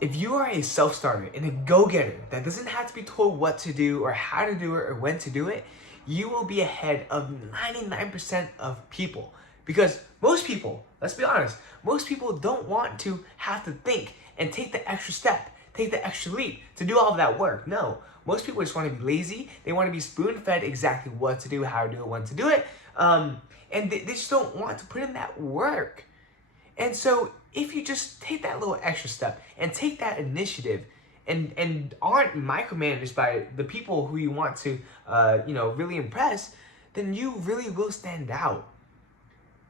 If you are a self-starter and a go-getter that doesn't have to be told what to do or how to do it or when to do it, you will be ahead of 99% of people. Because most people, let's be honest, most people don't want to have to think and take the extra step, take the extra leap to do all of that work. No, most people just want to be lazy. They want to be spoon-fed exactly what to do, how to do it, when to do it. And they just don't want to put in that work. And so if you just take that little extra step and take that initiative and aren't micromanaged by the people who you want to, really impress, then you really will stand out.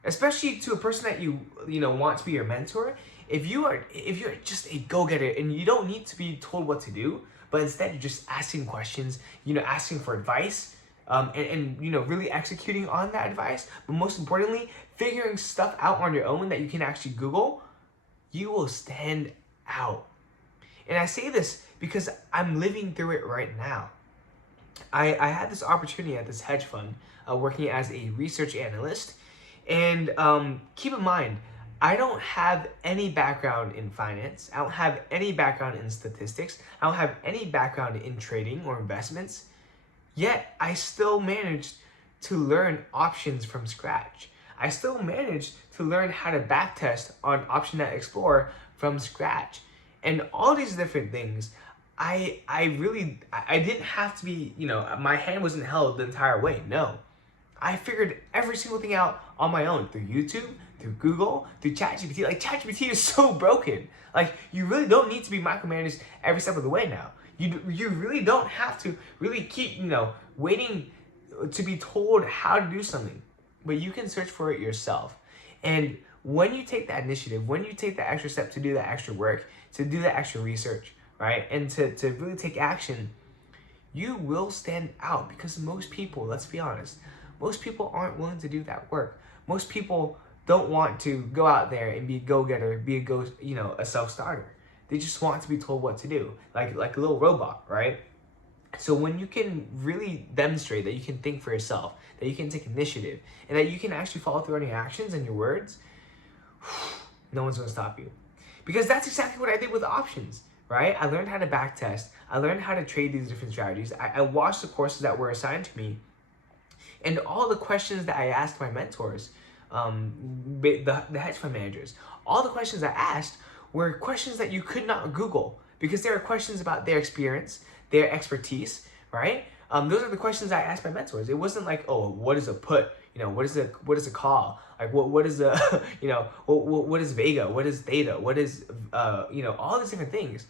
Especially to a person that you want to be your mentor. If you're just a go-getter and you don't need to be told what to do, but instead you're just asking questions, asking for advice, and really executing on that advice, but most importantly, figuring stuff out on your own that you can actually Google, you will stand out. And I say this because I'm living through it right now. I had this opportunity at this hedge fund, working as a research analyst, and keep in mind, I don't have any background in finance. I don't have any background in statistics. I don't have any background in trading or investments. Yet, I still managed to learn options from scratch. I still managed to learn how to backtest on OptionNet Explorer from scratch. And all these different things, I didn't have to be, my hand wasn't held the entire way. No. I figured every single thing out on my own through YouTube, through Google, through ChatGPT. Like, ChatGPT is so broken. Like, you really don't need to be micromanaged every step of the way now. You really don't have to really keep, waiting to be told how to do something. But you can search for it yourself. And when you take that initiative, when you take that extra step to do that extra work, to do that extra research, right? And to really take action, you will stand out because most people, let's be honest, most people aren't willing to do that work. Most people don't want to go out there and be a go-getter, be a self-starter. They just want to be told what to do, like a little robot, right? So when you can really demonstrate that you can think for yourself, that you can take initiative, and that you can actually follow through on your actions and your words, no one's gonna stop you. Because that's exactly what I did with options, right? I learned how to backtest. I learned how to trade these different strategies. I watched the courses that were assigned to me, and all the questions that I asked my mentors, the hedge fund managers, all the questions I asked were questions that you could not Google because they were questions about their experience, their expertise, right? Those are the questions I asked my mentors. It wasn't like, oh, what is a put? What is a call? Like what is a what is Vega? What is theta? What is all these different things.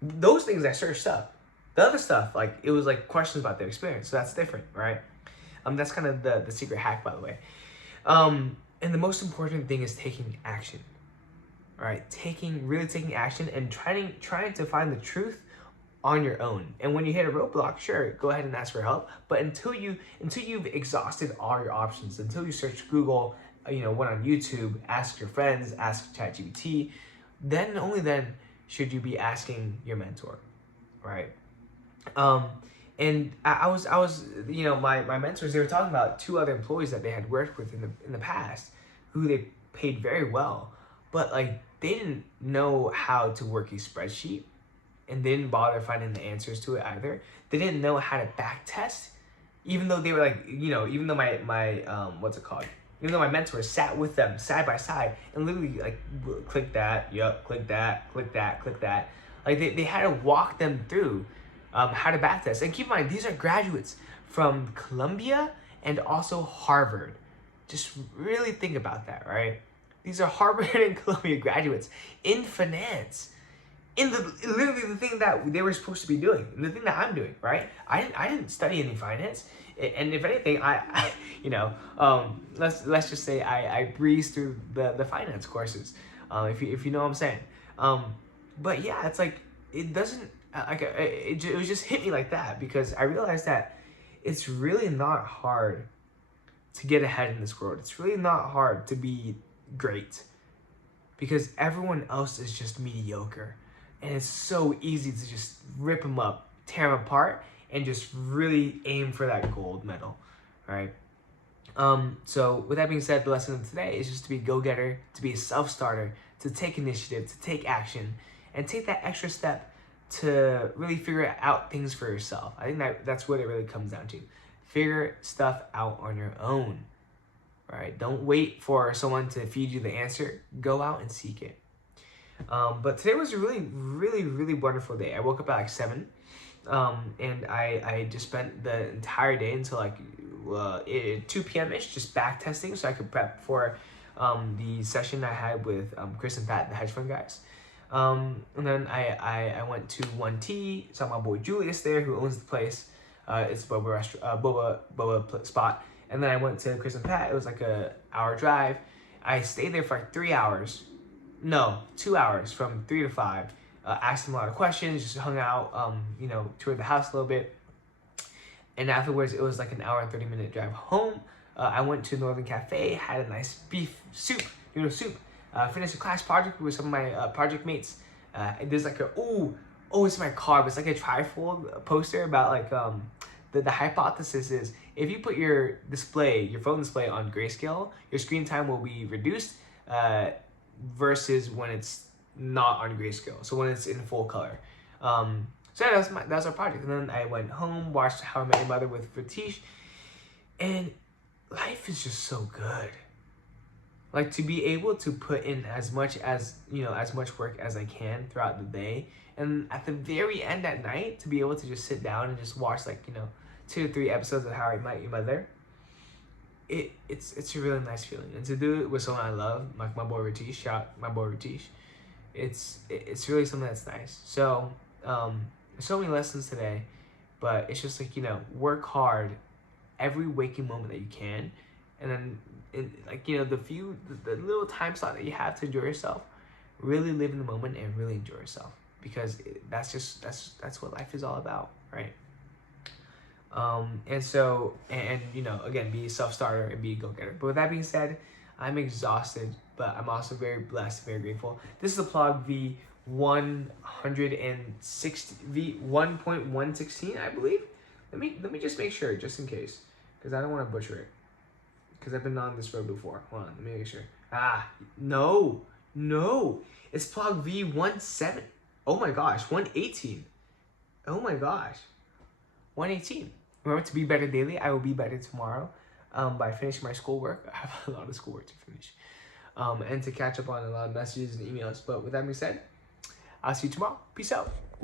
Those things I searched up. The other stuff, like it was like questions about their experience. So that's different, right? That's kind of the secret hack, by the way. And the most important thing is taking action. All right, really taking action and trying to find the truth on your own. And when you hit a roadblock, sure, go ahead and ask for help. But until you've exhausted all your options, until you search Google, went on YouTube, ask your friends, ask ChatGPT, then only then should you be asking your mentor, right? And I was my mentors, they were talking about 2 other employees that they had worked with in the past, who they paid very well, but like they didn't know how to work a spreadsheet, and they didn't bother finding the answers to it either. They didn't know how to back test, even though they were like, even though my even though my mentors sat with them side by side and literally like click that, click that, click that, click that. Like they had to walk them through how to backtest. And keep in mind, these are graduates from Columbia and also Harvard. Just really think about that, right? These are Harvard and Columbia graduates in finance, in literally the thing that they were supposed to be doing, and the thing that I'm doing, right? I didn't study any finance, and if anything, let's just say I breezed through the finance courses, if you know what I'm saying. But yeah, it's like it doesn't. It just hit me like that because I realized that it's really not hard to get ahead in this world. It's really not hard to be great because everyone else is just mediocre, and it's so easy to just rip them up, tear them apart, and just really aim for that gold medal, right? So with that being said, the lesson of today is just to be a go-getter, to be a self-starter, to take initiative, to take action, and take that extra step to really figure out things for yourself. I think that's what it really comes down to. Figure stuff out on your own, right? Don't wait for someone to feed you the answer. Go out and seek it. But today was a really wonderful day. I woke up at like 7, and I just spent the entire day until like 2 p.m.-ish just back testing so I could prep for the session I had with Chris and Pat, the hedge fund guys. And then I went to 1T, saw my boy Julius there, who owns the place. It's a boba spot. And then I went to Chris and Pat. It was like a hour drive. I stayed there for like 3 hours. No, 2 hours, from 3 to 5. Asked them a lot of questions, just hung out, toured the house a little bit. And afterwards, it was like an hour and 30-minute drive home. I went to Northern Cafe, had a nice beef soup, noodle soup. Finished a class project with some of my project mates. There's like it's in my car, but it's like a trifold poster about like the hypothesis is if you put your phone display on grayscale, your screen time will be reduced versus when it's not on grayscale. So when it's in full color. So yeah, that was our project. And then I went home, watched How I Met Your Mother with Ratish, and life is just so good. Like, to be able to put in as much work as I can throughout the day, and at the very end at night, to be able to just sit down and just watch 2 to 3 episodes of How I Met Your Mother. It's a really nice feeling, and to do it with someone I love, like my boy Ratish. Shout out my boy Ratish. It's really something that's nice. So so many lessons today, but it's just work hard every waking moment that you can, and then the little time slot that you have to enjoy yourself, really live in the moment and really enjoy yourself, because that's what life is all about, right? Again, be a self-starter and be a go-getter. But with that being said, I'm exhausted, but I'm also very blessed, very grateful. This is the PLOG V1.116, I believe. Let me just make sure, just in case, because I don't want to butcher it, because I've been on this road before. Hold on, let me make sure. No, it's PLOG V17. Oh my gosh, 118. Oh my gosh, 118. Remember to be better daily. I will be better tomorrow by finishing my schoolwork. I have a lot of schoolwork to finish. And to catch up on a lot of messages and emails. But with that being said, I'll see you tomorrow. Peace out.